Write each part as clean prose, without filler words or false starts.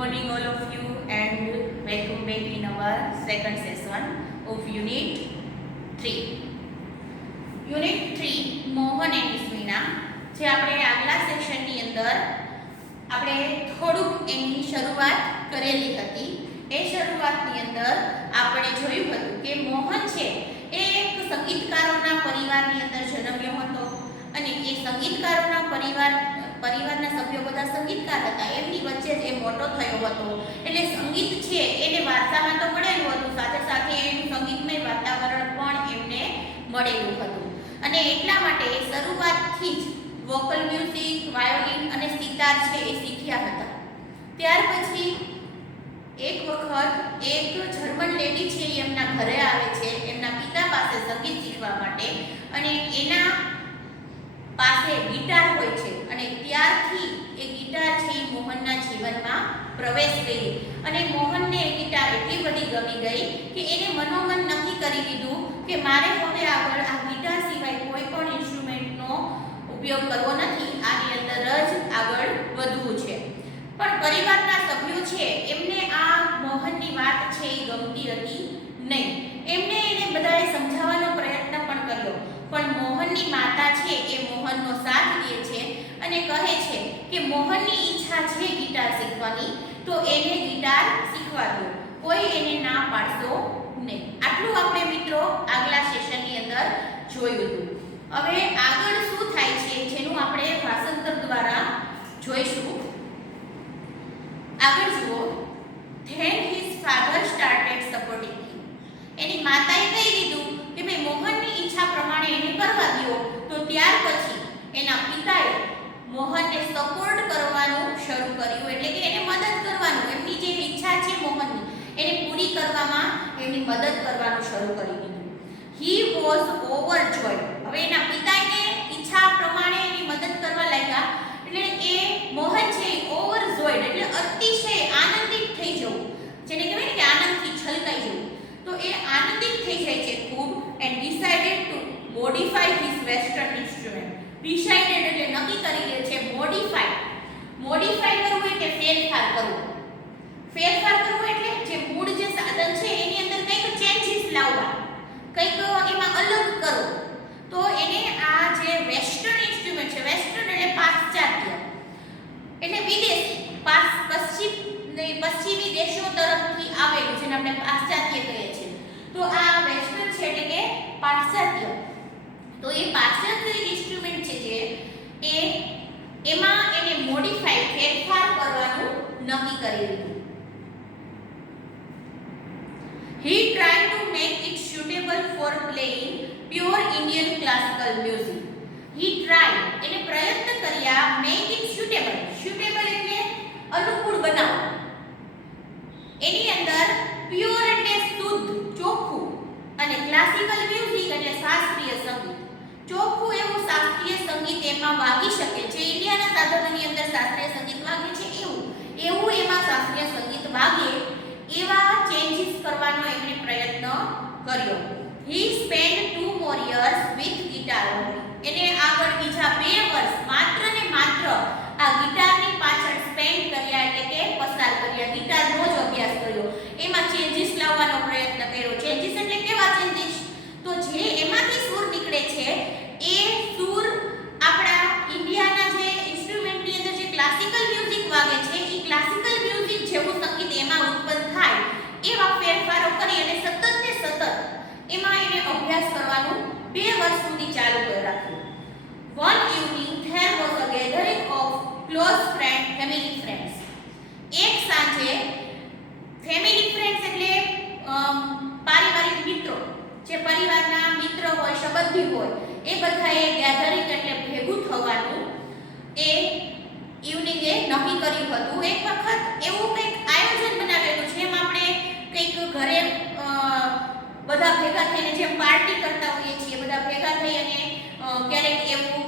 morning all of you and welcome back in our second session of Unit 3. Unit 3 Mohan and સ્મિના જે આપણે આગલા સેશનની અંદર આપણે થોડુંક એની શરૂઆત કરેલી હતી. એ શરૂઆતની અંદર આપણે જોયું હતું કે મોહન છે એ એક સંગીતકારોના પરિવારની અંદર જન્મ્યો હતો અને એ સંગીતકારોના પરિવારના સભ્યો બધા સંગીતકાર હતા. એમની વચ્ચે જ એ મોટો થયો હતો. એટલે સંગીત છે એને વારસામાં તો મળેલું હતું, સાથે સાથે એનું સંગીતમય વાતાવરણ પણ એમને મળેલું હતું અને એટલા માટે એ શરૂઆતથી જ વોકલ મ્યુઝિક, વાયોલિન અને સિતાર છે એ શીખ્યા હતા. ત્યાર પછી એક વખત એક જર્મન લેડી છે એ એમના ઘરે આવે છે એમના પિતા પાસે સંગીત શીખવા માટે અને એના પાસે ગિટાર હોય છે અને ત્યારથી એ ગિટાર છે એ મોહનના જીવનમાં પ્રવેશ કરી અને મોહનને એ ગિટાર એટલી બધી ગમી ગઈ કે એને મનોમન નક્કી કરી લીધું કે મારે હવે આગળ આ ગિટાર સિવાય કોઈ પણ ઇન્સ્ટ્રુમેન્ટનો ઉપયોગ કરવો નથી, આની અંદર જ આગળ વધવું છે. પણ પરિવારના સભ્યો છે એમને આ મોહનની વાત છે એ ગમતી હતી નહીં. એમને એને બધાએ સમજાવવાનો પ્રયત્ન પણ કર્યો, પણ મોહનની માતા છે એ મોહનનો સાથ દે છે અને કહે છે કે મોહનની ઈચ્છા છે ગિટાર શીખવાની તો એને ગિટાર શીખવા દો, કોઈ એને ના પાડશો નહીં. આટલું આપણે મિત્રો આગલા સેશનની અંદર જોયું હતું. હવે આગળ શું થાય છે જેનું આપણે ભાષાંતર દ્વારા જોઈશું. આગળ જુઓ. Then his father started supporting him. એની માતાએ કહી દીધું કે ભાઈ મોહનની ઈચ્છા પ્રમાણે એને કરવા દો. તો ત્યાર પછી એના પિતાએ મોહનને સપોર્ટ કરવાનું શરૂ કર્યું, એટલે કે એને મદદ કરવાનું, એમની જે ઈચ્છા છે મોહનની એને પૂરી કરવામાં એમની મદદ કરવાનું શરૂ કરી દીધું. He was overjoyed. હવે એના પિતાને ઈચ્છા પ્રમાણે એની મદદ કરવા લાગ્યા એટલે એ મોહન છે ઓવરજોયડ એટલે અતિશય આનંદિત થઈ જવું, જેને કહેવાય ને કે આનંદથી છલકાઈ જવું. તો એ આનંદિત થઈ જાય છે ખૂબ and decided to modify his western instrument. Decided એટલે નક્કી કરી લે છે, મોડિફાઈ કરવું એટલે ફેરફાર કરવો. ફેરફાર કરવો એટલે જે મૂળ જે સાધન છે એની અંદર કંઈક ચેન્જીસ લાવવા, કંઈક એમાં અલગ કરો. તો એને આ જે વેસ્ટર્ન ઇન્સ્ટ્રુમેન્ટ છે, વેસ્ટર્ન એટલે પાશ્ચાત્ય એટલે વિદેશી, પશ્ચિમી દેશો તરફથી આવેલું જેને આપણે પાશ્ચાત્ય કહીએ છીએ. તો આ વેસ્ટર્ન છે એટલે કે પાશ્ચાત્ય. તો એ પાશ્ચાત્ય ઇન્સ્ટ્રુમેન્ટ છે જે એમાં એને મોડિફાઈ ફેરફાર કરવાનું નક્કી કરી લીધું. He tried to make it suitable for playing pure Indian classical music. He tried એને પ્રયત્ન કર્યા make it suitable. Suitable એટલે અનુકૂળ બનાવવું. એની અંદર પ્યોર એટલે શુદ્ધ, ચોખ્ખું અને ક્લાસિકલ મ્યુઝિક એટલે શાસ્ત્રીય સંગીત. ચોખ્ખું એવું શાસ્ત્રીય સંગીત એમાં વાગી શકે જે ઇન્ડિયાના સાધનોની અંદર શાસ્ત્રીય સંગીત વાગે છે એવું એમાં શાસ્ત્રીય સંગીત વાગે એવા ચેન્જીસ કરવાનો એમણે પ્રયત્ન કર્યો. He spent 2 more years with guitar only. એને આગળ બીજા 2 વર્ષ માત્ર ને માત્ર આ ગિટારની પાછળ સ્પેન્ડ કર્યા, એટલે કે પસાર કર્યા, ગિટારનો જ અભ્યાસ કર્યો, એમાં ચેન્જીસ લાવવાનો પ્રયત્ન કર્યો. ચેન્જીસ એટલે કેવા ચેન્જીસ? તો જે એમાંથી સૂર નીકળે છે એ સૂર આપણા ઇન્ડિયાના જે ઇન્સ્ટ્રુમેન્ટની અંદર જે ક્લાસિકલ મ્યુઝિક વાગે છે એ ક્લાસિકલ મ્યુઝિક જેવું સંગીત એમાં ઉત્પન્ન થાય એવા ફેરફારો કરી અને સતત ને સતત એમાં એને અભ્યાસ કરવાનું 2 વર્ષ સુધી ચાલુ રાખ્યું. One evening there was a gathering of close family friends. એક સાંજે ફેમિલી ફ્રેન્ડ્સ એટલે પારિવારિક મિત્રો, જે પરિવારના મિત્ર હોય, સંબંધી હોય, એ બધાએ ગેધરિંગ એટલે ભેગું થવાનું એ ઇવનિંગે નક્કી કર્યું હતું. એક વખત એવું કંઈક આયોજન બનાવેલું છે, એમ આપણે કંઈક ઘરે બધા ભેગા થઈને જેમ પાર્ટી કરતા હોઈએ છીએ, બધા ભેગા થઈ અને ક્યારેક એવું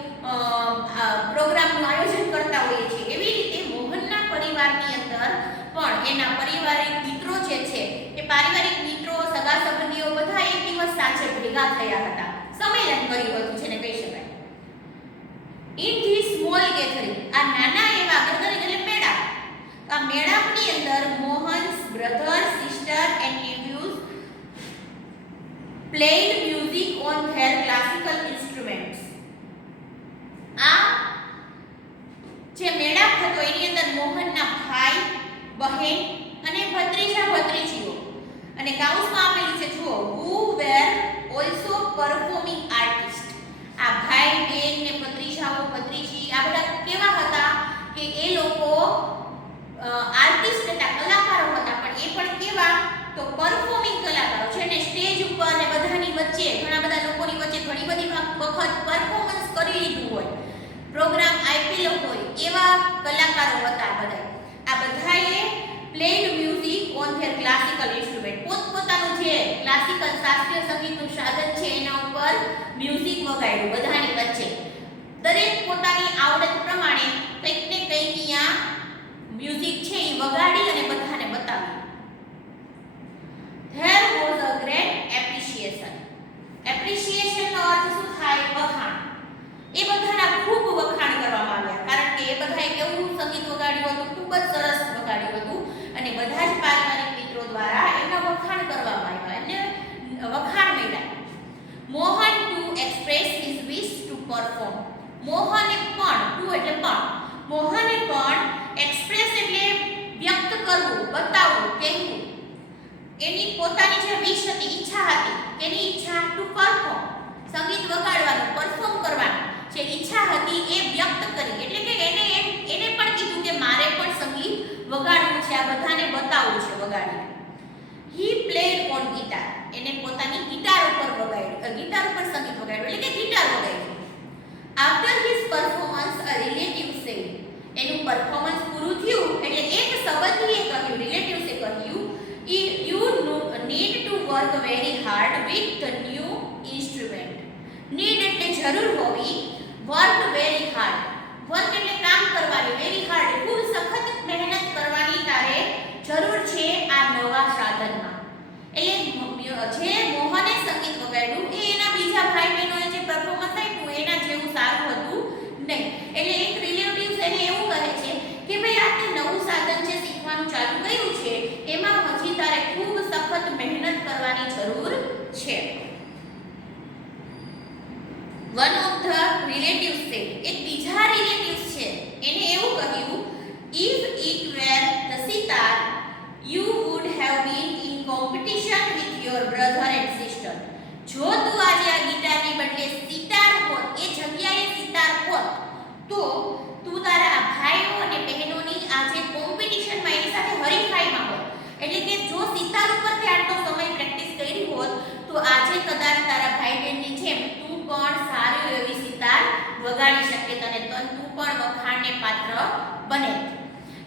પ્રોગ્રામનું આયોજન કરતા હોઈએ છીએ. એવી રીતે મોહનના પરિવારની અંદર પણ એના પારિવારિક મિત્રો જે છે એ પારિવારિક મિત્રો, સગા સંબંધીઓ બધા એક દિવસ સાંજે ભેગા થયા હતા, સંમેલન કર્યું હતું જેને કહી શકાય. In this small gathering, આ નાના એવા gathering એટલે મેળા આ મેળાપની અંદર Mohan's brother sister and nephews played music on their classical instruments. આ જે મેળાપ હતો એની અંદર મોહનના ભાઈ બહેન અને ભત્રીજા ભત્રીજીઓ અને કાઉસમાં આપેલું છે જુઓ who were also performing artists. આ ભાઈ બહેન ને ભત્રીજાઓ ભત્રીજી આ બધા કેવા હતા કે એ લોકો આર્ટિસ્ટ હતા, કલાકારો હતા, પણ એ પણ કેવા તો પરફોર્મિંગ કલાકારો છે ને સ્ટેજ ઉપર ને બધાની વચ્ચે ઘણા બધા લોકોની વચ્ચે ઘણી બધી વખત પરફોર્મન્સ કરી લીધું હોય, પ્રોગ્રામ આપેલો હોય એવા કલાકારો હતા બધા. આ બધાએ played music on their classical instrument, પોતપોતાનું જે ક્લાસિકલ શાસ્ત્રીય સંગીતનું સાધન છે એના ઉપર મ્યુઝિક વગાડ્યું બધાની વચ્ચે. દરેક પોતાની આવડત પ્રમાણે કંઈક ને કંઈક અહીંયા મ્યુઝિક છે એ વગાડી અને બધાને બતાવ્યું. There was a great appreciation. Appreciation નો અર્થ શું થાય? વખાણ. એ બધાના ખૂબ વખાણ કરવામાં આવ્યા કારણ કે એ બધાએ કેવું સંગીત વગાડ્યું હતું, ખૂબ જ સરસ વગાડ્યું હતું અને બધા જ પારિવારિક મિત્રો દ્વારા એમના વખાણ કરવામાં આવ્યા અને વખાણ મળ્યા. Mohan to express his wish to perform. મોહને પણ ટુ એટલે પણ મોહને પણ એક્સપ્રેસ એટલે વ્યક્ત કરવું, બતાવવું, કહેવું એની પોતાની જે વિશ હતી, ઈચ્છા હતી, એની ઈચ્છા ટુ પરફોર્મ સંગીત વગાડવાનું, પરફોર્મ કરવાનું જે ઈચ્છા હતી એ વ્યક્ત કરી. એટલે કે એને પણ કીધું કે મારે પણ સંગીત વગાડવું છે, આ બધાને બતાવવું છે વગાડીને. He played on guitar. એને પોતાની ગિટાર ઉપર વગાડ્યું, ગિટાર ઉપર સંગીત વગાડ્યું એટલે કે ગિટાર વગાડ્યું. After his performance a relative said. એનું પરફોર્મન્સ પૂરું થયું એટલે એક સંબંધીએ કહ્યું, રિલેટિવ્સે કહ્યું, you need to work very hard with the new instrument. Need એટલે જરૂર હોવી, work very hard. work એટલે કામ કરવાની, very hard ખૂબ સખત મહેનત કરવાની તારે જરૂર છે આ નવા સાધનમાં. એટલે જે મોહને સંગીત વગાડ્યું એ એના બીજા ભાઈ બહેનોએ જે પરફોર્મન્સ આપ્યું એના જેવું સારું હતું નહીં. એટલે એક રિલેટિવ્સ એને એવું કહે છે કે ભાઈ આ તે નવું સાધન છે શીખવાનું ચાલુ કર્યું છે એમાં હજી તારે ખૂબ સખત મહેનત કરવાની જરૂર છે. One of the relatives said. એક બીજા રિલેટિવ્સ છે એને એવું કહ્યું, if it were the sitar you would have been in competition with your brother and sister. જો તું આજે આ ગિટારની બદલે સિતાર હોત, એ જગ્યાએ સિતાર હોત તો તું તારા ભાઈઓ અને બહેનોની આજે કોમ્પિટિશનમાં એની સાથે હરીફાઈમાં હોત. એટલે કે જો સિતાર ઉપર તે આટલો સમય પ્રેક્ટિસ કરી હોત તો આજે કદાચ તારા ભાઈ બહેનની જેમ તું પણ સારી એવી સિતાર વગાડી શકે તને તું પણ વખાણને પાત્ર બને.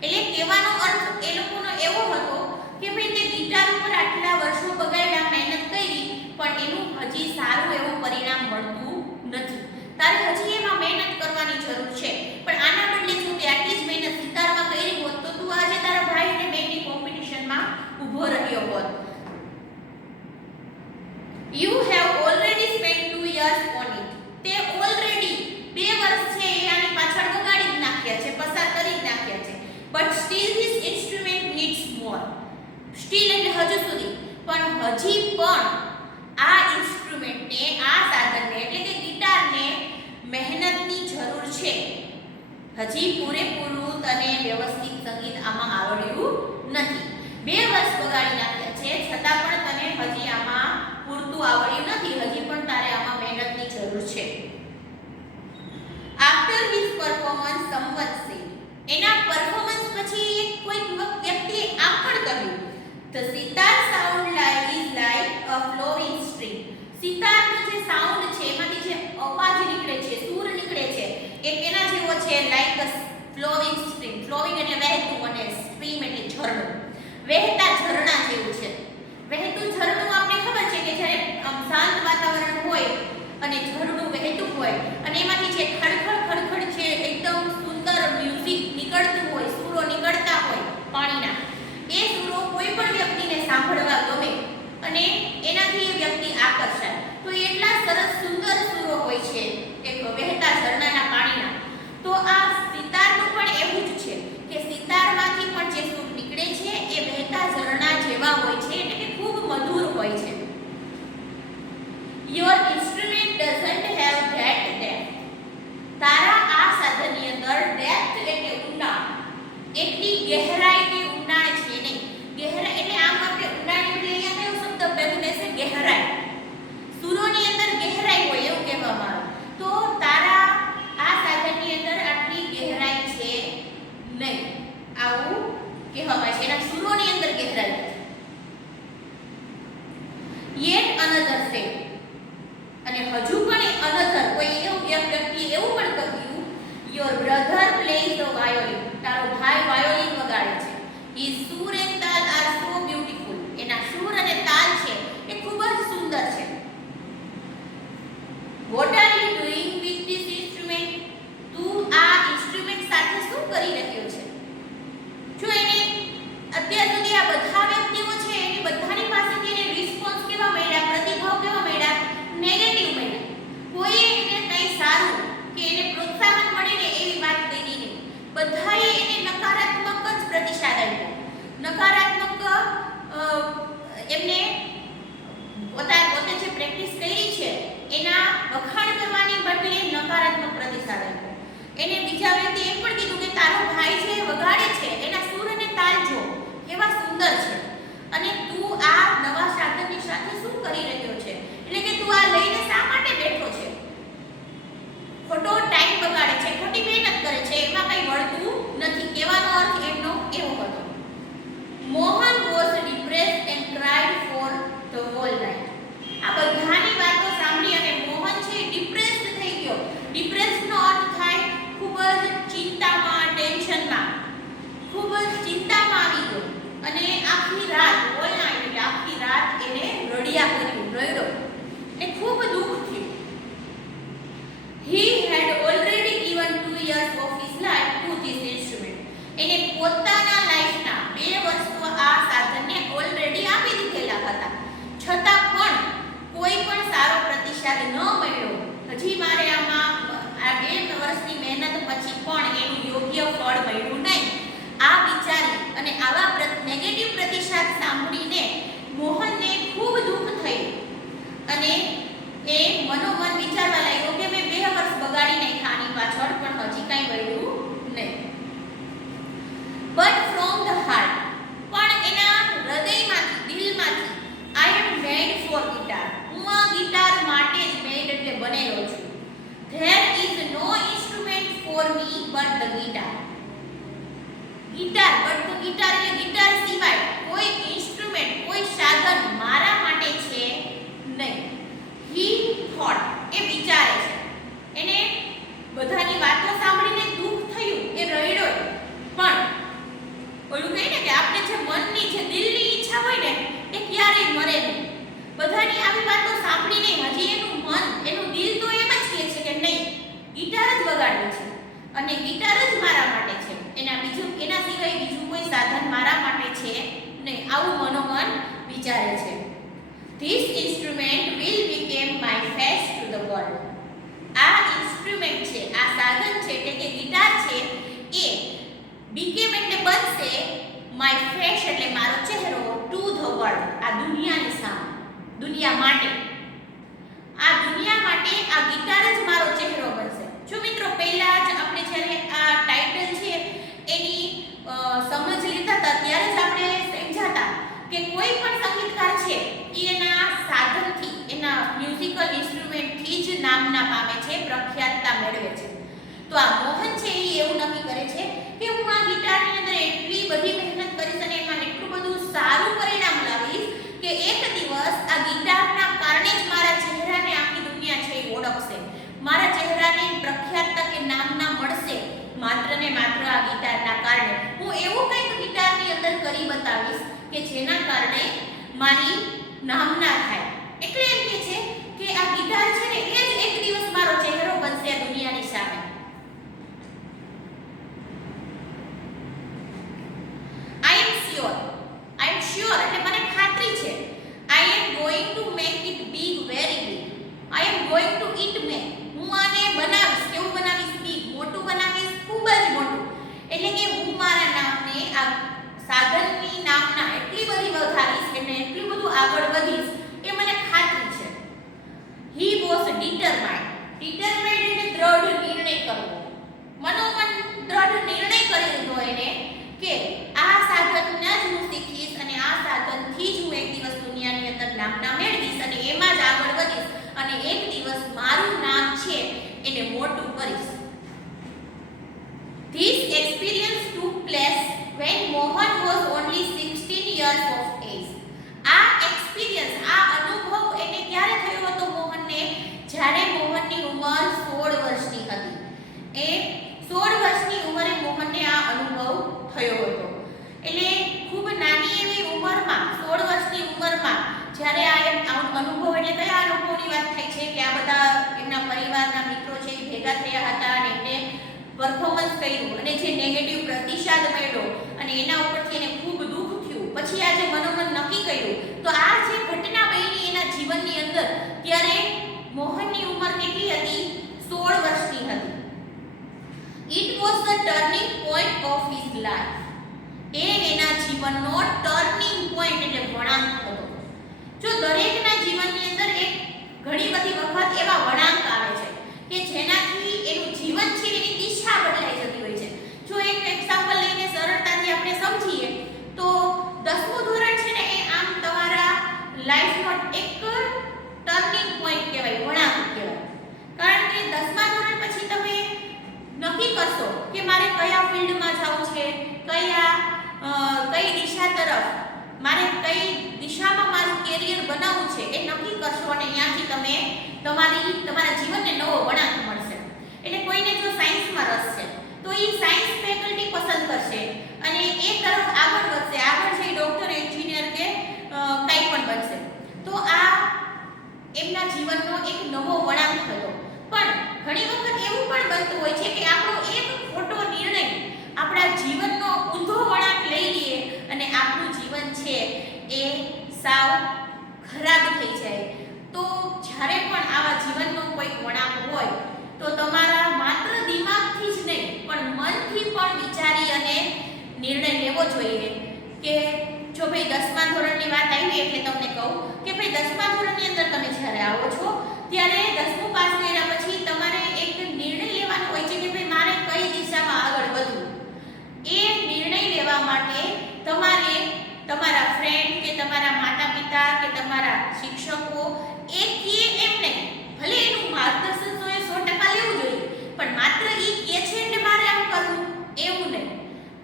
એટલે કહેવાનો અર્થ એ લોકોનો એવો હતો કે ભાઈ તે ગિટાર ઉપર આટલા વર્ષો બગાડ્યા, મહેનત કરી, પણ એનું હજી સારું એવું પરિણામ મળતું નથી. તારે હજી એમાં મહેનત કરવાની જરૂર છે, પણ આના બદલે જો તે આટલી જ મહેનત સિતારમાં કરી હોત તો તું આજે તારા ભાઈ અને બહેનની કોમ્પિટિશનમાં ઊભો રહ્યો હોત. You have already spent 2 years on it. તે ઓલરેડી 2 વર્ષ છે એ આની પાછળ વગાડી જ નાખ્યા છે, પસાર કરી જ નાખ્યા છે. But still this instrument needs more. Still એટલે હજુ સુધી, પણ હજી પણ આ ઇન્સ્ટ્રુમેન્ટને, આ સાધનને એટલે કે ગિટારને મહેનતની જરૂર છે. હજી પૂરેપૂરું તને વ્યવસ્થિત સંગીત આમાં આવડ્યું નથી. 2 વર્ષ બગાડી નાખ્યા છે છતાં પણ તને હજી આમાં પૂરતું આવડ્યું નથી, હજી પણ તારે આમાં મહેનતની જરૂર છે. After his performance someone said. એના પરફોર્મન્સ પછી કોઈક વ્યક્તિએ આમ પણ કહ્યું, the sitar sound is like a flowing stream. સિતારનો જે સાઉન્ડ છે એમાંથી જે અવાજ નીકળે છે, સૂર નીકળે છે એ કેના જેવો છે? like a flowing stream. flowing એટલે વહેતું અને stream એટલે ઝરણું, વહેતા ઝરણા જેવું છે. વહેતું ઝરણું આપણે ખબર છે કે જ્યારે શાંત વાતાવરણ હોય અને ઝરણું વહેતું હોય અને એમાંથી જે ખડખડ ખડખડ છે એકદમ સુંદર મ્યુઝિક નીકળતું હોય, સૂરો નીકળતા હોય પાણીના, એ સૂરો કોઈ પણ વ્યક્તિને સાંભળવા ગમે અને એનાથી એ વ્યક્તિ આકર્ષાય. તો એટલા સરસ સુંદર સૂરો હોય છે એક વહેતા ઝરણાના પાણીના. તો આ સિતારનું પણ એવું જ છે કે સિતારમાંથી પણ જે your brother plays the violin. તારો ભાઈ વાયોલિન વગાડે છે. હિઝ સૂર એન્ડ તાલ આર સો બ્યુટીફુલ. એના સૂર અને તાલ છે એ ખૂબ જ સુંદર છે. What are you doing with this instrument? તું આ ઇન્સ્ટ્રુમેન્ટ સાથે શું કરી રહ્યો છે? જો એને અત્યાર સુધી આ બધા વ્યક્તિઓ છે એની બધાની પાસેથી એને રિસ્પોન્સ કેવા મળ્યા, પ્રતિભાવ કેવા મળ્યા? નેગેટિવ મળ્યા. કોઈ એને કંઈ સારું કે એને પ્રોત્સાહન મળે ને એવી વાત કરી નહીં. બધાએ એને નકારાત્મક જ પ્રતિસાદ આપ્યો. નકારાત્મક એમને પોતે જે પ્રેક્ટિસ કરી છે એના વખાણ કરવાની બદલે નકારાત્મક પ્રતિસાદ આપ્યો. એને બીજા વ્યક્તિ એમ પણ કીધું કે તારો ભાઈ છે વગાડે છે, એના સૂર અને તાલ જો કેવા સુંદર છે, અને તું આ નવા સાધનની સાથે શું કરી રહ્યો છે? એટલે કે તું આ લઈને શા માટે બેઠો છે? ખોટો ટાઈમ બગાડે છે, ખોટી મહેનત કરે છે, એમાં કંઈ વળતું નથી. કહેવાનો અર્થ એમનો એવો હતો. Mohan was depressed and cried for the whole night. આ બધાની વાતો સાંભળી અને મોહન છે ડિપ્રેસ્ડ થઈ ગયો. ડિપ્રેસ્ડનો અર્થ થાય ખૂબ જ ચિંતામાં, ટેન્શનમાં, ખૂબ જ ચિંતામાં આવી ગયો અને આખી રાત, હોલ નાઇટ એટલે આખી રાત એને રડ્યા કર્યું, રડ્યો અને ખૂબ દુઃખ થયું. He had already given 2 years of his life to this instrument. એને પોતાના લાઈફના 2 વર્ષ તો આ સાધનને ઓલરેડી આપી દીધેલા હતા. છતાં પણ કોઈ પણ સારો પ્રતિસાદ ન મળ્યો. હજી મારે આમાં આ 2 વર્ષની મહેનત પછી પણ એનું યોગ્ય ફળ મળ્યું નહીં. આ વિચારી અને આવા નેગેટિવ પ્રતિસાદ સાંભળીને મોહનને ખૂબ દુઃખ થયું અને એ મનોમન વિચારવા લાગ્યો કે મેં 2 વર્ષ બગાડી નાખ્યા આની પાછળ, પણ હજી કાંઈ મળ્યું નહીં. બટ ફ્રોમ ધ હાર્ટ, પણ એના હૃદયમાંથી, દિલમાંથી, આઈ એમ મેડ ફોર ગિટાર. હું આ ગિટાર માટે જ મેડ એટલે બનેલો છું. There is no instrument for me but the guitar. Guitar, but the guitar એટલે ગિટાર સિવાય કોઈ ઇન્સ્ટ્રુમેન્ટ, કોઈ સાધન મારા માટે છે નહીં. He thought, એ વિચારે છે. એને બધાની વાતો સાંભળીને દુઃખ થયું, એ રડ્યો, પણ ઓલું કહે ને કે આપણે જે મનની, જે દિલની ઈચ્છા હોય ને એ ક્યારેય મરે નહીં. બધાની આવી વાતો સાંભળીને હજી એનું મન, એનું દિલ તો એમ જ કહે છે કે નહીં, ગિટાર જ વગાડવું છે અને ગિટાર જ મારા માટે છે. એના સિવાય બીજું કોઈ સાધન મારા માટે છે નહીં. આવું મનોમન વિચારે છે. This instrument will become my face to the world. આ ઇન્સ્ટ્રુમેન્ટ છે, આ સાધન છે એટલે કે ગિટાર છે એ became એટલે બનશે, my face એટલે મારો ચહેરો, to the world આ દુનિયાની સામે, દુનિયા માટે. આ દુનિયા માટે આ ગિટાર જ મારો ચહેરો બનશે. જો મિત્રો પહેલા જ આપણે જ્યારે આ ટાઇટલ છે એની સમજ લેતા હતા ત્યારે જ આપણે સમજાતા કે કોઈ પણ સંગીતકાર છે એના સાધનથી, એના મ્યુઝિકલ ઇન્સ્ટ્રુમેન્ટથી જ નામના પામે છે, પ્રખ્યાતતા મેળવે છે. તો આ મોહન છે એ એવું નક્કી કરે છે કે હું આ ગિટારની અંદર એટલી બધી મહેનત કરીશ અને એમાં એટલું બધું સારું પરિણામ લાવીશ કે એક દિવસ આ ગિટારના કારણે જ મારા ચહેરાને આખી દુનિયા છે એ ઓળખશે. મારા ચહેરાને પ્રખ્યાતતા કે નામના મળશે માત્ર ને માત્ર આ ગિટારના કારણે. હું એવું કંઈક ગિટારની અંદર કરી બતાવીશ કે જેના કારણે મારી નામના થાય. એટલે એમ કે છે કે આ ગિટાર છે ને એ જ એક દિવસ મારો ચહેરો બનશે આ દુનિયાની સામે. I am sure એટલે મને ખાતરી છે. I am going to make it big, very big. I am going to it make. હું આને બનાવીશ. કેવું બનાવીશ? big, મોટું બનાવીશ, ખૂબ જ મોટું. એટલે કે હું મારા નામને આ સાધનની નામના એટલી બધી વધારીશ અને એટલું બધું આગળ વધીશ એ મને ખાતરી છે. He was determined. determined એટલે દ્રઢ નિર્ણય કરવો. મનોમન દ્રઢ નિર્ણય કરી લીધો એને કે આ સાધનના જ હું શીખીશ અને આ સાધનથી જ હું એક દિવસ દુનિયાની અંદર નામના મેળવીશ અને એમાં જ આગળ વધીશ અને એક દિવસ મારું નામ છે એને મોટું કરીશ. This experience took place when Mohan was only 16 years of age. આ એક્સપિરિયન્સ, આ અનુભવ એને ક્યારે થયો હતો મોહનને? જ્યારે મોહનની ઉંમર 16 વર્ષની હતી. એ 16 ગયા હતા અને એમને પરફોર્મન્સ કર્યું અને જે નેગેટિવ પ્રતિસાદ મળ્યો અને એના ઉપરથી એને ખૂબ દુઃખ થયું, પછી આજે મનોમન નક્કી કર્યું. તો આ જે ઘટના બની એના જીવનની અંદર, ત્યારે મોહનની ઉંમર કેટલી હતી? 16 વર્ષની હતી. It was the turning point of his life. એ એના જીવનનો ટર્નિંગ પોઈન્ટ એટલે વળાંક હતો. જો દરેકના જીવનની અંદર એક ઘણી બધી વખત એવા વળાંક આવે છે કે જેનાથી એનું જીવન છે એની દિશા બદલાઈ જતી હોય છે. જો એક એક્ઝામ્પલ લઈને સરળતાથી આપણે સમજીએ તો 10મું ધોરણ છે ને એ આમ તમારા લાઈફનો એક ટર્નિંગ પોઈન્ટ કહેવાય, વળાંક કહેવાય. કારણ કે 10મા ધોરણ પછી તમે નક્કી કરશો કે મારે કયા ફિલ્ડમાં જવું છે, કઈ દિશા તરફ મારે કઈ દિશામાં મારું કેરિયર બનાવવું છે એ નક્કી કરશો અને ત્યાંથી તમે તમારા જીવનને નવો વળાંક મળશે. એટલે કોઈને જો સાયન્સમાં રસ છે તો એ સાયન્સ ફેકલ્ટી પસંદ કરશે અને એ તરફ આગળ વધશે, આગળ જઈ ડોક્ટર, એન્જિનિયર કે કંઈ પણ બનશે. તો આ એમના જીવનનો એક નવો વળાંક હતો. પણ ઘણી વખત એવું પણ બનતું હોય છે કે આપણો એક ખોટો નિર્ણય આપણા જીવનનો ઊંધો વળાંક લઈ લઈએ અને આપણું જીવન છે એ સાવ ખરાબ થઈ જાય. તો જ્યારે પણ આવા જીવનનો કોઈ વળાંક હોય તો તમારા માત્ર દિમાગથી જ નહીં પણ મનથી પણ વિચારી અને નિર્ણય લેવો જોઈએ. કે જો ભાઈ 10મા ધોરણની વાત આવી એટલે તમને કહું કે ભાઈ 10મા ધોરણની અંદર તમે જ્યારે આવો છો ત્યારે 10મું પાસ કર્યા પછી તમારે એક નિર્ણય લેવાનો હોય છે કે ભાઈ મારે કઈ દિશામાં આગળ વધવું. એ નિર્ણય લેવા માટે તમારે તમારા ફ્રેન્ડ કે તમારા માતા પિતા કે તમારા શિક્ષકો એ કહે એમ નહીં, ભલે એનું માર્ગદર્શન તો એ 100% લેવું જોઈએ, પણ માત્ર એ કહે છે એટલે મારે આમ કરવું એવું નહીં.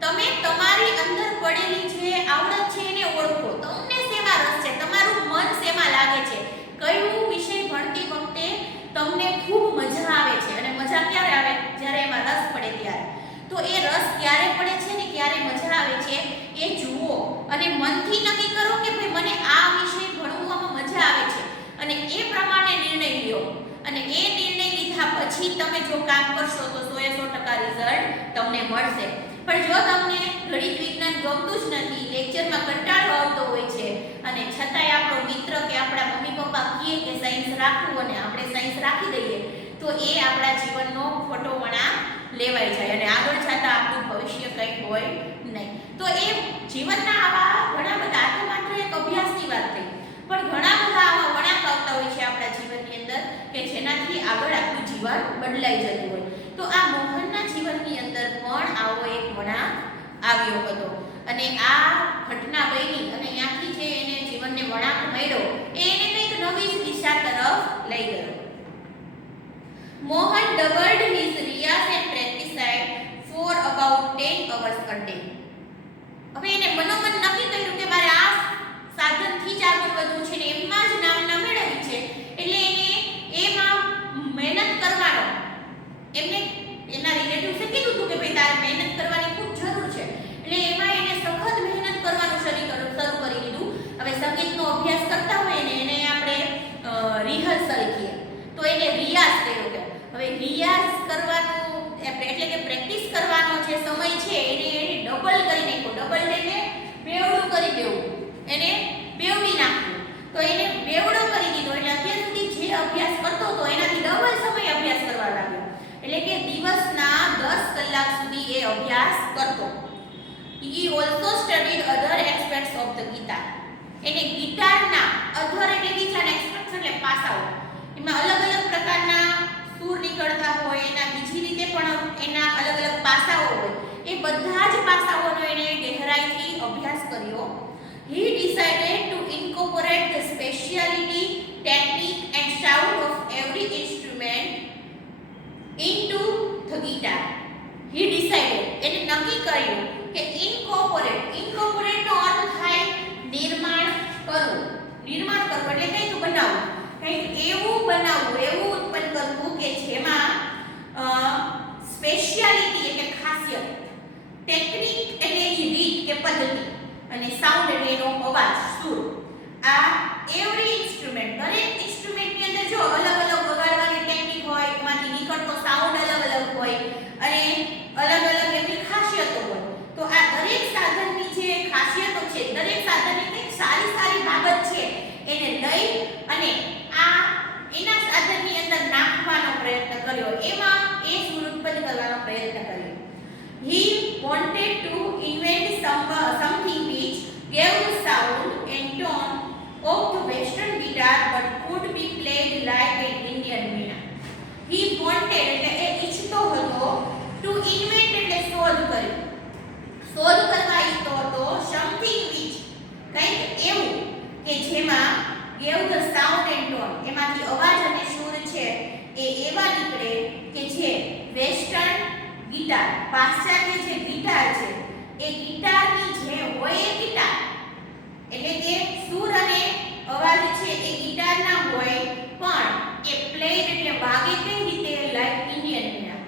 તમે તમારી અંદર પડેલી જે આવડત છે એને ઓળખો. તમને શેમાં રસ છે, તમારું મન શેમાં લાગે છે, કયું વિષય ભણતી વખતે તમને ખૂબ મજા આવે છે. અને મજા ક્યારે આવે? જ્યારે એમાં રસ પડે ત્યારે. તો એ રસ ક્યારે પડે છે ને ક્યારે મજા આવે છે એ જુઓ અને મનથી નક્કી કરો કે ભાઈ મને આ વિષય ભણવામાં મજા આવે છે અને એ પ્રમાણે નિર્ણય લ્યો. અને એ નિર્ણય લીધા પછી તમે જો કામ કરશો તો 100% રિઝલ્ટ તમને મળશે. પણ જો તમને ગણિત વિજ્ઞાન ગમતું જ નથી, લેક્ચરમાં કંટાળો આવતો હોય છે અને છતાંય આપણો મિત્ર કે આપણા મમ્મી પપ્પા કહે કે સાયન્સ રાખવું અને આપણે સાયન્સ રાખી દઈએ, તો એ આપણા જીવનનો ખોટો વળાંક લેવાઈ જાય અને આગળ જતા આપણું ભવિષ્ય કંઈ હોય નહીં. તો એ જીવનના આવા ઘણા બધા, આ તો માત્ર એક અભ્યાસની વાત થઈ, પણ ઘણા બધા આવા વળાંક આવતા હોય છે આપણા જીવનની અંદર કે જેનાથી આગળ આપણું જીવન બદલાઈ જતું હોય. તો આ મોહનના જીવનની અંદર પણ આવો એક વળાંક આવ્યો હતો અને આ ઘટના બની અને ત્યાંથી જે એને જીવનને વળાંક મળ્યો એ એને કંઈક નવી જ દિશા તરફ લઈ ગયો. Mohan doubled his riyas and practiced for about 10 hours a day. હવે એને મનોમન નક્કી કર્યું કે મારે આ સાધનથી જ આગળ વધવું છે ને એમાં જ નામના મેળવવી છે, એટલે એને એમાં મહેનત કરવાનો, એમને એના રિલેટિવ્સે કીધું હતું કે ભાઈ તારે મહેનત કરવાની ખૂબ જરૂર છે, એટલે એમાં એને સખત મહેનત કરવાનું શરૂ કરી દીધું. હવે સંગીતનો અભ્યાસ કરતા હોય ને એને આપણે રિહર્સલ કહીએ, તો એને રિયાઝ કર્યો કે હવે રિયાઝ કરવાનું એટલે કે પ્રેક્ટિસ કરવાનો જે સમય છે એને ડબલ કરી નાખ્યો. ડબલ એટલે બેવડું કરી દેવું, એને બેવડી નાખવું. તો એને બેવડો કરી દીધો એટલે અત્યાર સુધી જે અભ્યાસ કરતો હતો એનાથી ડબલ સમય અભ્યાસ કરવા લાગ્યો. એટલે કે દિવસના 10 કલાક સુધી એ અભ્યાસ કરતો. He also studied other aspects of the guitar. એને ગિટારના અધર એટલે બીજા એસ્પેક્ટ્સ એટલે પાસાઓ, એમાં અલગ અલગ પ્રકારના સૂર નીકળતા હોય, એના બીજી રીતે પણ એના અલગ અલગ પાસાઓ હોય, એ બધા જ પાસાઓનો એને ગહેરાઈથી અભ્યાસ કર્યો. He decided to incorporate the speciality, technique and sound of every instrument into the guitar. He decided, એને નક્કી કર્યું કે incorporate નો અર્થ થાય નિર્માણ કરવું. નિર્માણ કરવું એટલે કંઈક બનાવવું, કંઈક એવું બનાવવું, એવું ઉત્પન્ન કરવું કે જેમાં સ્પેશિયાલિટી એટલે ખાસિયત, ટેકનિક એટલે એની રીત કે પદ્ધતિ અને સાઉન્ડ એટલે એનો અવાજ, સૂર. આ એવરી ઇન્સ્ટ્રુમેન્ટ, દરેક ઇન્સ્ટ્રુમેન્ટની અંદર જો અલગ અલગ વગાડવાની ટેકનિક હોય, એમાંથી નીકળતો સાઉન્ડ અલગ સારી સારી બાબત છે એને લઈ અને આ એના સાધનની અંદર નાખવાનો પ્રયત્ન કર્યો, એમાં એ સૂર ઉત્પન્ન કરવાનો પ્રયત્ન કર્યો. He wanted to invent something which gave the sound and tone of the Western guitar but could be played like an Indian veena. He wanted એટલે એ ઈચ્છતો હતો to invent એટલે શોધ કરી, શોધ કરવા ઈચ્છતો હતો something which કંઈક એવું કે જેમાં gave the sound and tone એમાંથી અવાજ અને સૂર છે એ એવા નીકળે કે જે વેસ્ટર્ન ગિટાર પાશ્ચાત્ય જે ગિટાર છે એ ગિટારની જે હોય એ ગિટાર એટલે કે સૂર અને અવાજ છે એ ગિટારના હોય પણ એ પ્લેડ એટલે વાગે કઈ રીતે લાઈક ઇન્ડિયન વીણા.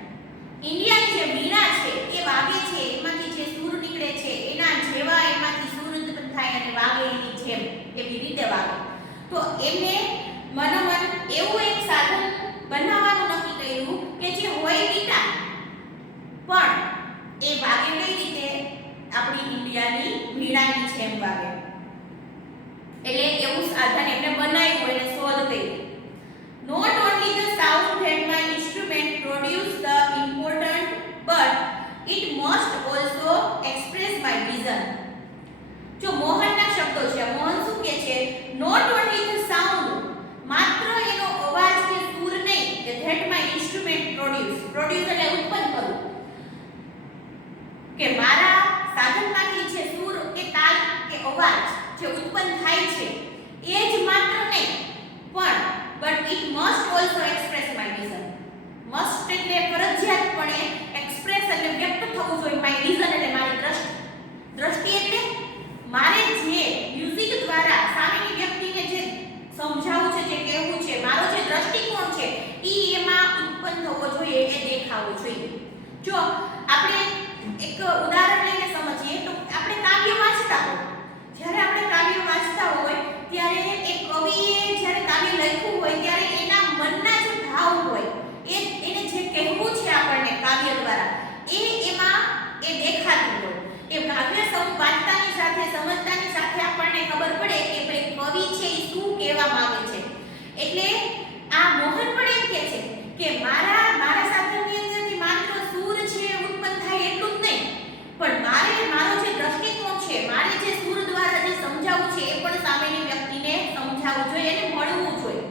ઇન્ડિયન જે વીણા છે એ વાગે છે, એમાંથી જે સૂર નીકળે છે એના જેવા એમાંથી સૂર ઉત્પન્ન થાય અને વાગે એની જેમ એવી રીતે વાગે. તો એમને મનોમન એવું એક સાધન બનાવવાનું નક્કી કર્યું કે જે હોય ગિટાર પણ એ વાગે કઈ રીતે આપણી ઇન્ડિયાની વીણાની જેમ વાગે. એટલે એવું સાધન એમને બનાવ્યું અને શોધ કરી. Not only the sound that my instrument produce the important but it must also express my vision. જો મોહનના શબ્દો છે, મોહન શું કહે છે, not only the sound માત્ર એનો અવાજ કે સૂર નહીં કે that my instrument produce એટલે ઉત્પન્ન કરું કે મારા સાધનમાંથી જે સૂર કે તાલ કે અવાજ જે ઉત્પન્ન થાય છે એ જ માત્ર નહીં પણ but it must also express my vision. must એટલે ફરજિયાતપણે express એટલે વ્યક્ત થવું જોઈએ, my vision એટલે મારી દ્રષ્ટિ એટલે મારે જે મ્યુઝિક દ્વારા સામેની વ્યક્તિને જે સમજાવવું છે, જે કહેવું છે, મારો જે દ્રષ્ટિકોણ છે ઈ એમાં ઉત્પન્ન થવો જોઈએ, એ દેખાવું જોઈએ. જો આપણે એક ઉદાહરણ લઈને સમજીએ તો આપણે કાવ્ય વાંચતા હોય, જ્યારે આપણે કાવ્ય વાંચતા હોય ત્યારે એક કવિએ જ્યારે કાવ્ય લખ્યું હોય ત્યારે એના મનના જે ભાવ હોય એને જે કહેવું છે આપણને કાવ્ય દ્વારા એ એમાં એ દેખાતું હોય. એ કાવ્ય વાંચતાની સાથે સમજતાની સાથે આપણને ખબર પડે કે ભાઈ કવિ છે એ શું કહેવા માંગે છે. એટલે આ મોહન પણ એમ કહે છે કે મારા સાધનની અંદરથી માત્ર સૂર છે ઉત્પન્ન થાય એટલું જ નહીં પણ મારો જે દ્રષ્ટિકોણ છે, મારે જે સૂર દ્વારા જે સમજાવવું છે એ પણ સામેની વ્યક્તિને સમજાવવું જોઈએ અને મળવું જોઈએ.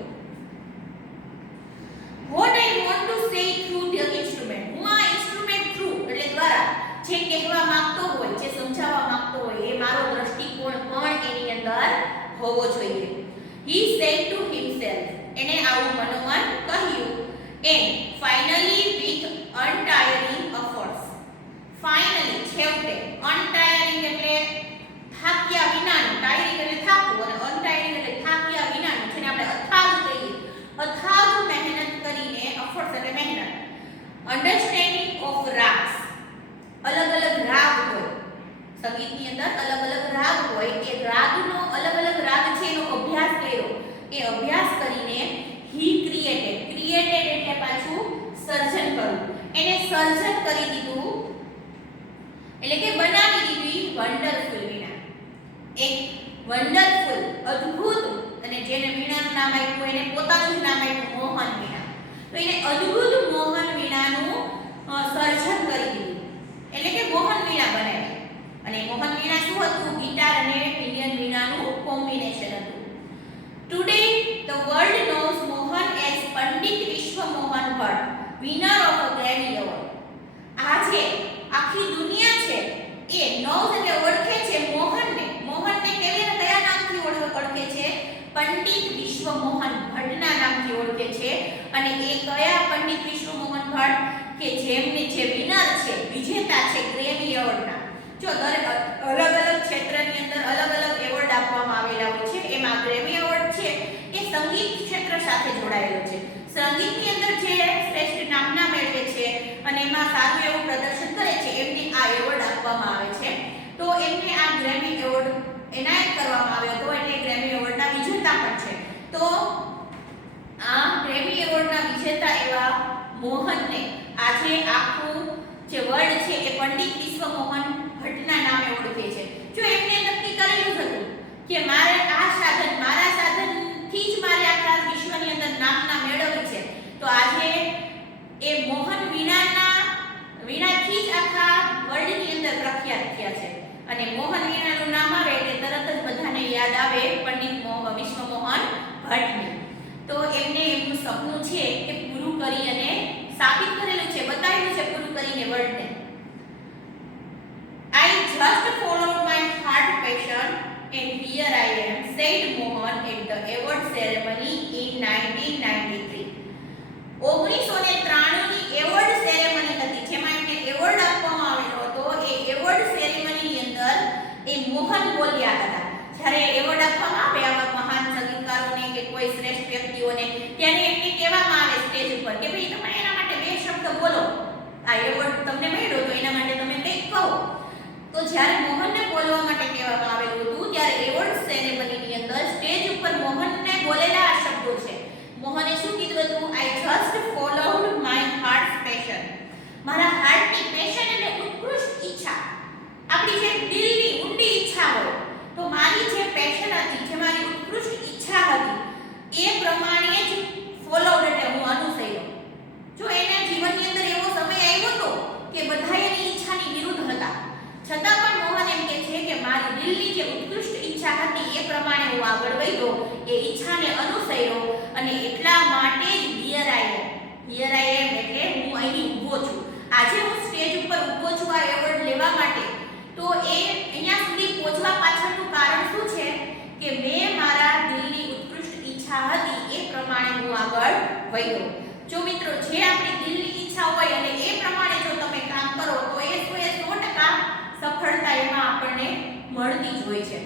What I want to say through the instrument, હું આ instrument through એટલે દ્વારા જે કહેવા માંગતો હોય, જે સમજાવવા માંગતો હોય એ મારો દ્રષ્ટિકોણ પણ એની અંદર હોવો જોઈએ. He said to himself, એને આવું મનોમન કહ્યું. And finally with untiring efforts, finally છેવટે untiring એટલે થાક્યા વિનાનું, tiring એટલે થાકવું અને untiring એટલે થાક્યા વિનાનું, જેને આપણે અથાગ કહીએ, અથાગ મહેનત કરીને, efforts એટલે મહેનત. Understanding of rags, અલગ અલગ રાગ હોય સંગીતની અંદર, અલગ અલગ રાગ હોય, એ રાગનો અલગ અલગ રાગ છે એનો અભ્યાસ કર્યો. એ અભ્યાસ કરીને he created એટલે પાછું સર્જન કરવું, એને સર્જન કરી દીધું એટલે કે બનાવી દીધી વન્ડરફુલ વીણા. એક વન્ડરફુલ અદ્ભુત, અને જેને વીણાનું નામ આપ્યું એને પોતાનું જ નામ આપ્યું મોહન વીણા. તો એને અદ્ભુત મોહન વીણાનું સર્જન કરી દીધું એટલે કે મોહન વીણા બનાવી. અને મોહન વીણા શું હતું, ગિટાર અને ઇન્ડિયન વીણાનું કોમ્બિનેશન હતું. Today the world knows Mohan as Pandit Vishwa Mohan Bhatt, winner of a Grammy Award. આજે આખી દુનિયા છે એ knows એટલે ઓળખે છે મોહનને કયા નામથી ઓળખે છે, પંડિત વિશ્વ મોહન ભટ્ટના નામથી ઓળખે છે. અને એ કયા પંડિત વિશ્વ મોહન ભટ્ટ કે જેમને જે વિનર છે, વિજેતા છે ગ્રેમી એવોર્ડના. જો દરેક અલગ અલગ ક્ષેત્રની અંદર અલગ અલગ એવોર્ડ આપવામાં આવેલા હોય છે. એમાં ગ્રેમી એવોર્ડ છે એ સંગીત ક્ષેત્ર સાથે જોડાયેલો છે. સંગીતની અંદર જે શ્રેષ્ઠ નામના મેળવે છે અને એમાં સારું એવું પ્રદર્શન કરે છે એમને આ એવોર્ડ આપવામાં આવે છે. તો એમને આ ગ્રેમી એવોર્ડ એનાયત કરવામાં આવ્યો હતો, એટલે ગ્રેમી એવોર્ડના વિજેતા પણ છે. તો આ ગ્રેમી એવોર્ડના વિજેતા એવા મોહનને આજે આખું જે વર્લ્ડ છે એ પંડિત વિશ્વ મોહન ભટ્ટના નામે ઓળખે છે. જો એમને નક્કી કરેલું હતું કે મારે આ સાધન મારા સાધનથી જ મારે આખા વિશ્વની અંદર નામના મેળવવી છે. તો આજે એ મોહન વીણાથી જ આખા વર્લ્ડની અંદર પ્રખ્યાત થયા છે. અને મોહન વીણાનું નામ આવે એટલે તરત જ બધાને યાદ આવે પંડિત વિશ્વમોહન ભટ્ટની. તો એમને એમનું સપનું છે કે પૂરું કરી અને સાબિત કરેલું છે, બતાવ્યું છે પૂરું કરીને વર્લ્ડને. I just followed my heart passion and here I am, said Mohan at the award ceremony in 1993. 1993 ની એવોર્ડ સેરેમની હતી જેમાં એમને એવોર્ડ આપવામાં આવેલો હતો. એ એવોર્ડ સેરેમનીની અંદર એ મોહન બોલ્યા હતા. જ્યારે એવોર્ડ આપવામાં આવે આવા મહાન સંગીતકારોને કે કોઈ શ્રેષ્ઠ વ્યક્તિઓને, ત્યારે એમને કહેવામાં આવે સ્ટેજ ઉપર કે ભાઈ તમે એના માટે બે શબ્દ બોલો. આ એવોર્ડ તમને મળ્યો તો એના માટે તમે કંઈક કહો. તો જ્યારે મોહનને બોલવા માટે કહેવામાં આવેલું હતું ત્યારે એવોર્ડ સેરેમનીની અંદર સ્ટેજ ઉપર મોહનને બોલેલા આ શબ્દો છે. મોહને શું કીધું હતું? I just followed my heart's passion. મારા હાર્ટની પેશન એટલે ઉત્કૃષ્ટ ઈચ્છા, આપણી જે દિલની ઊંડી ઈચ્છા હોય, તો મારી જે પેશન હતી, જે મારી ઉત્કૃષ્ટ ઈચ્છા હતી, એ પ્રમાણે જ ફોલોડ એટલે હું અનુસર્યો. જો એના જીવનની અંદર એવો સમય આવ્યો હતો કે બધા એની ઈચ્છાની વિરુદ્ધ હતા, છતાં પણ મોહન એમ કહે છે કે મારી દિલની જે ઉત્કૃષ્ટ ઈચ્છા હતી એ પ્રમાણે હું આગળ વધ્યો, એ ઈચ્છાને અનુસર્યો અને એટલા માટે જ હિયર આઈ એમ એટલે હું અહીં ઊભો છું. આજે હું સ્ટેજ ઉપર ઊભો છું આ એવોર્ડ લેવા માટે. તો એ અહીંયા સુધી પહોંચવા પાછળનું કારણ શું છે કે મેં મારા દિલની ઉત્કૃષ્ટ ઈચ્છા હતી એ પ્રમાણે હું આગળ વધ્યો. જો મિત્રો જે આપણી દિલની ઈચ્છા હોય અને એ પ્રમાણે જો તમે કામ કરો તો એ 100% સફળતા એમાં આપણને મળતી જ હોય છે.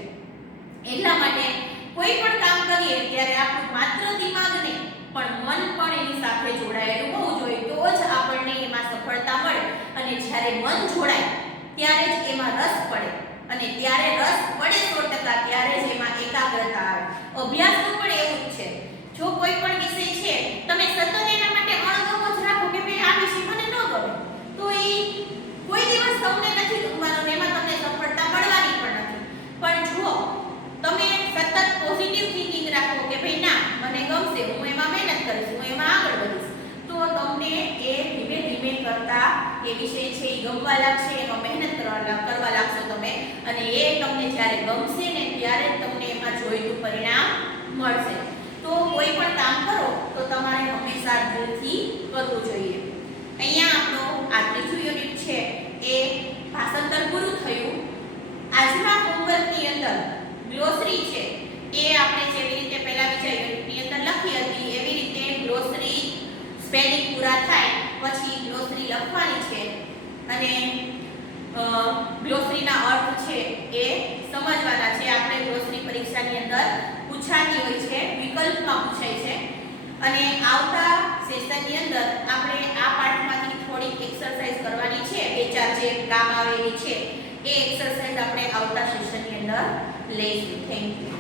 એટલા માટે કોઈ પણ કામ કરીએ ત્યારે આપણું માત્ર દિમાગ નહીં પણ મન પણ એની સાથે જોડાયેલું હોવું જોઈએ, તો જ આપણને એમાં સફળતા મળે. અને જ્યારે મન જોડાય ત્યારે જ એમાં રસ પડે, અને ત્યારે રસ પડે 100% ત્યારે જ એમાં એકાગ્રતા આવે. અભ્યાસનું પણ એવું જ છે. જો કોઈ પણ વિષય છે તમે સતત એના માટે અણગમો જ રાખો કે ભાઈ આ વિષય મને ન ગમે, તો એ કોઈ દિવસ તમને નથી ગમવાનો, એમાં તમને સફળતા મળવાની પણ નથી. પણ જો તમે સતત પોઝિટિવ થિંકિંગ રાખો કે ભાઈ ના મને ગમશે, હું એમાં મહેનત કરીશ, હું એમાં આગળ વધીશ, તો તમને એ ધીમે ધીમે કરતા એ વિષય છે એ ગમવા લાગશે, એમાં મહેનત કરવા લાગશો તમે, અને એ તમને જ્યારે ગમશે ને ત્યારે જ તમને એમાં જોઈતું પરિણામ મળશે. તો કોઈ પણ કામ કરો તો તમારે હંમેશા દિલથી કરવું જોઈએ. અહીંયા આપણો આ ત્રીજું યુનિટ છે એ ભાષાંતર પૂરું થયું. આજના હોમવર્કની અંદર ગ્લોસરી છે એ આપણે જેવી રીતે પહેલા બીજા યુનિટની અંદર લખી હતી એવી રીતે ગ્લોસરી સ્પેલિંગ પૂરા થાય પછી ગ્લોસરી લખવાની છે, અને ગ્લોસરીના અર્થ છે એ સમજવાના છે. આપણે ગ્લોસરી પરીક્ષાની અંદર પૂછાતી હોય છે, વિકલ્પમાં પૂછાય છે. અને આવતા સેશનની અંદર આપણે આ પાઠમાંથી થોડીક એક્સરસાઇઝ કરવાની છે, 2-4 જે કામ આવેલી છે એ એક્સરસાઇઝ આપણે આવતા સેશનની અંદર લઈશું. Thank you.